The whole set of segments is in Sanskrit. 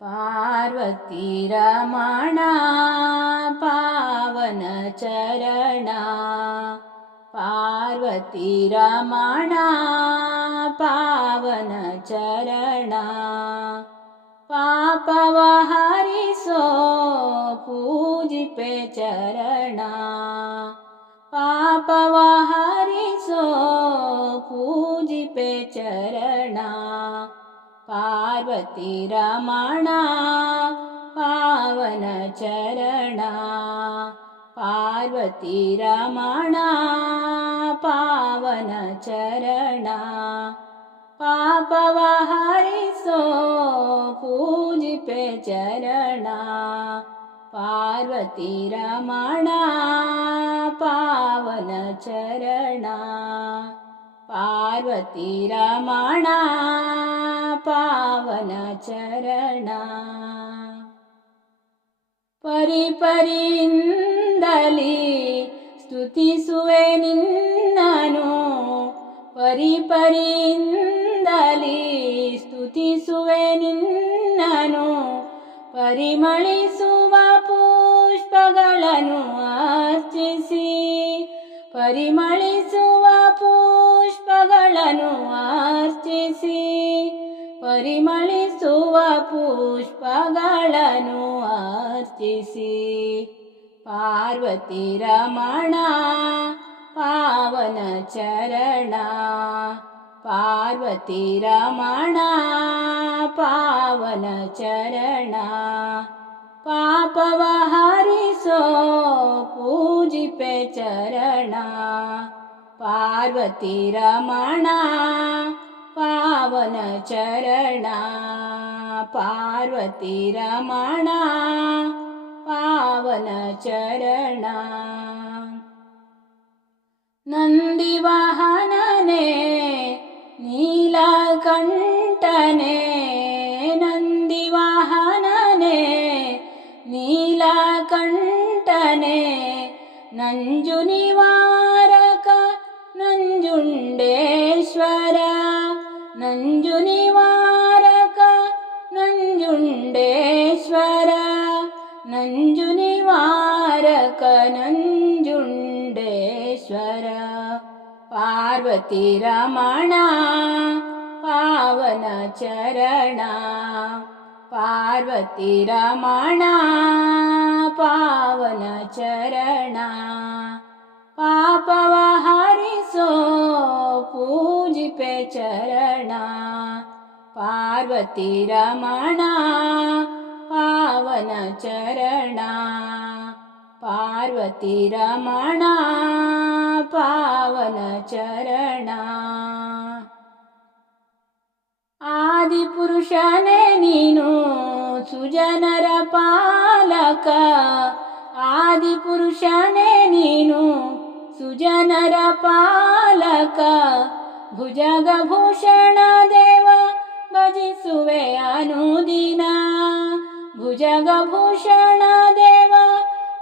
पार्वती रमणा पावन चरणा पार्वती पूजिपे चरणा। पापवहरिसो पूजिपे चरणा पार्वती रमणा पावन चरणा। पार्वती रमणा पावन चरणा। पापवहरिसो पूजिपे चरणा। पार्वती रमणा ಪಾರ್ವತಿ ರಮಣ, ಪಾವನ ಚರಣ. ಪರಿಪರಿಂದಲಿ ಸ್ತುತಿಸುವೆ ನಿನ್ನನು. ಪರಿಪರಿಂದಲಿ ಸ್ತುತಿಸುವೆ ನಿನ್ನನು. ಪರಿಮಳಿಸುವ ಪುಷ್ಪಗಳನ್ನು ಅರ್ಚಿಸಿ ಪರಿಮಳಿಸುವ ಪೂ ಪುಷ್ಪಗಳನ್ನು ಅರ್ಚಿಸಿ ಪರಿಮಳಿಸುವ ಪುಷ್ಪಗಳನ್ನು ಅರ್ಚಿಸಿ ಪಾರ್ವತಿ ರಮಣ, ಪಾವನ ಚರಣ, ಪಾರ್ವತಿ ರಮಣ, ಪಾವನ ಚರಣ. ಪಾಪವ ಹರಿಸೋ ಪೂಜಿಪೆ ಚರಣ. പാർവതി രമണ പാവന ചരണ പാർവതി രമണ പാവന ചരണ നന്ദിവാഹനനെ നീലകണ്ഠനെ നന്ദിവാഹനനെ നീലകണ്ഠനെ നഞ്ജുനി ईश्वर नञ्जुनिवारक नञ्जुण्डेश्वर नञ्जुनिवारक नञ्जुण्डेश्वर पार्वतीरमणा पावनचरणा पार्वतीरमणा पावनचरणा चरणा। पार्वतीरमणा पावनचरणा पार्वतीरमणा पावनचरणा आदिपुरुषने नीनु सुजनर पालक। आदिपुरुषने नीनु सुजनर पालक। ಪಾಲಕ ಆದಿಪುರುಷನೇ ನೀನು ಸುಜನರ ಪಾಲಕ ಭುಜಗಭೂಷಣ ದೇವ ಭಜಿಸುವೆ ಅನುದಿನ ಭುಜಗಭೂಷಣ ದೇವ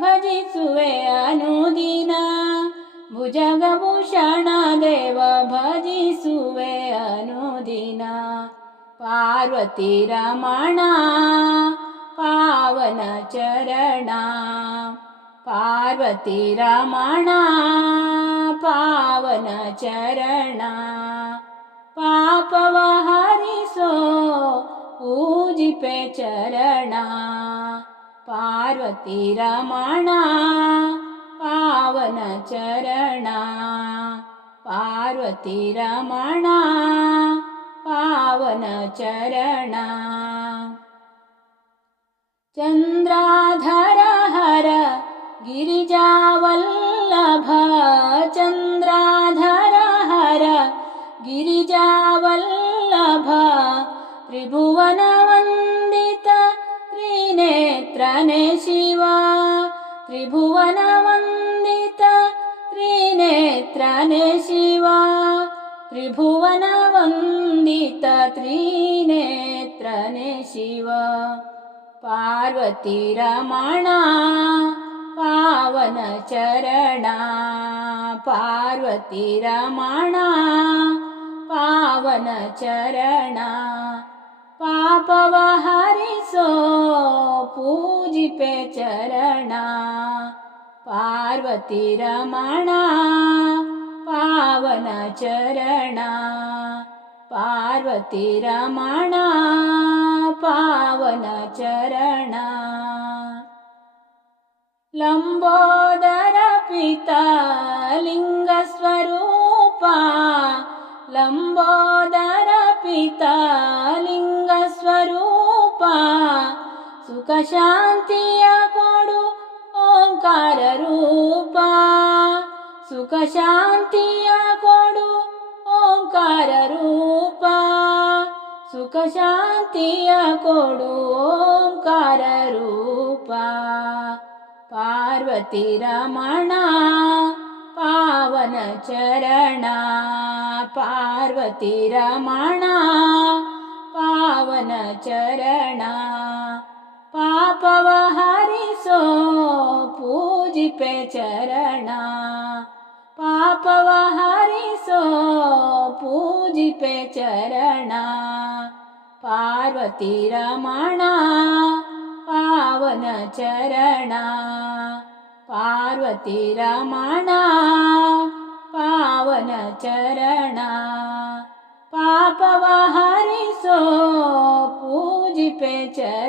ಭಜಿಸುವೆ ಅನುದಿನ ಭುಜಗಭೂಷಣ ದೇವ ಭಜಿಸುವೆ ಅನುದಿನ ಪಾರ್ವತಿ ರಮಣ ಪಾವನ ಚರಣ ಪಾರ್ವತಿ ರಮಣ ಪಾವನ पावनचरणा। पापवहरिसो पूजिपे चरणा। पार्वतीरमणा पावनचरणा। पार्वतीरमणा पावनचरणा। चन्द्राधर हर गिरिजा त्रिनेत्रने शिवा त्रिभुवनवन्दित त्रिनेत्रने शिवा त्रिभुवनवन्दित त्रिनेत्रने शिव। पार्वती रमणा पावनचरणा पार्वती रमणा पावनचरणा पापवः पूजिपे चरणा। पार्वती रमणा पावन चरणा। पार्वती रमणा पावन चरणा। लम्बोदर पिता लिङ्गस्वरूपा। लम्बोदर सुखशान्तिय कोडु ओङ्कार रूपा सुखशान्तिय कोडु ओङ्कार रूपा सुखशान्तिय कोडु ओङ्कार रूपा पार्वती रमणा पावन चरणा पार्वती रमणा पावन चरणा पापव हरिसो पूजिपे चरणा पापव हरिसो पूजिपे चरणा पार्वती रमणा पावन चरणा पार्वती रमणा पावन चरणा पापव हरिसो पूजिपे चरणा